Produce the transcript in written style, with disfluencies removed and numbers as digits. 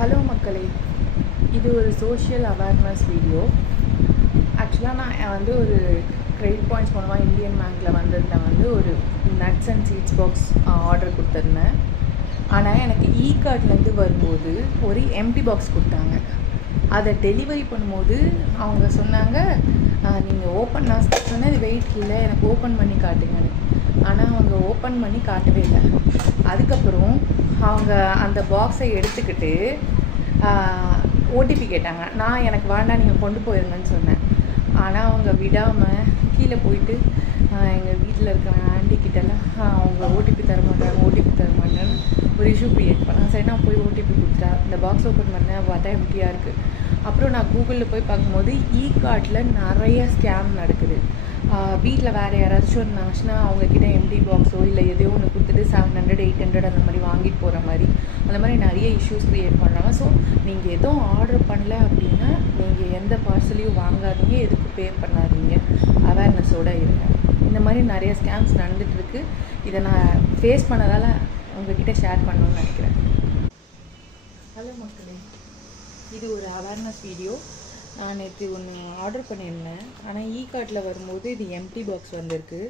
Hello மக்களே, இது ஒரு சோஷியல் அவேர்னஸ் வீடியோ. ஆக்சுவலாக நான் ஒரு கிரெடிட் பாயிண்ட்ஸ் மூலமாக இந்தியன் பேங்க்கில் வந்ததில் ஒரு nuts and seeds box order கொடுத்துருந்தேன். ஆனால் எனக்கு கார்ட்லேருந்து வரும்போது ஒரு எம்டி பாக்ஸ் கொடுத்தாங்க. அதை டெலிவரி பண்ணும்போது அவங்க சொன்னாங்க, நீங்கள் ஓப்பன், நான் சொன்னது வெயிட் இல்லை, எனக்கு ஓப்பன் பண்ணி காட்டுங்கன்னு. ஆனால் அவங்க ஓப்பன் பண்ணி காட்டவே இல்லை. அதுக்கப்புறம் அவங்க அந்த பாக்ஸை எடுத்துக்கிட்டு ஓடிபி கேட்டாங்க. நான் எனக்கு வேண்டாம், நீங்கள் கொண்டு போயிருங்கன்னு சொன்னேன். ஆனால் அவங்க விடாமல் கீழே போயிட்டு எங்கள் வீட்டில் இருக்கிற ஆண்டிக்கிட்டலாம் அவங்க ஓடிபி தர மாட்டேன்னு ஒரு இஷ்யூ க்ரியேட் பண்ணேன். சரி, நான் போய் ஓடிபி கொடுத்துட்டா. இந்த பாக்ஸ் ஓப்பன் பண்ணேன், பார்த்தா எம்டியாக இருக்குது. அப்புறம் நான் கூகுளில் போய் பார்க்கும்போது கார்ட்டில் நிறைய ஸ்கேம் நடக்குது. வீட்டில் வேறு யாராச்சும் இருந்தாச்சுன்னா அவங்கக்கிட்ட எம்டி பாக்ஸோ இல்லை எதையோ ஒன்று கொடுத்துட்டு 700 800 அந்த மாதிரி வாங்கிட்டு போகிற மாதிரி அந்த மாதிரி நிறைய இஷ்யூஸ் க்ரியேட் பண்ணுறாங்க. ஸோ நீங்கள் எதுவும் ஆர்டர் பண்ணல அப்படின்னா நீங்கள் எந்த பார்சலையும் வாங்காதீங்க, எதுக்கு பே பண்ணாதீங்க, அவேர்னஸோடு இருங்க. இந்த மாதிரி நிறைய ஸ்கேம்ஸ் நடந்துகிட்ருக்கு. இதை நான் ஃபேஸ் பண்ணதால் உங்ககிட்ட ஷேர் பண்ணணும்னு நினைக்கிறேன். ஹலோ மக்களே, இது ஒரு அவேர்னஸ் வீடியோ. நான் நேற்று ஒன்று ஆர்டர் பண்ணியிருந்தேன். ஆனால் கார்ட்டில் வரும்போது இது எம்டி பாக்ஸ் வந்திருக்கு.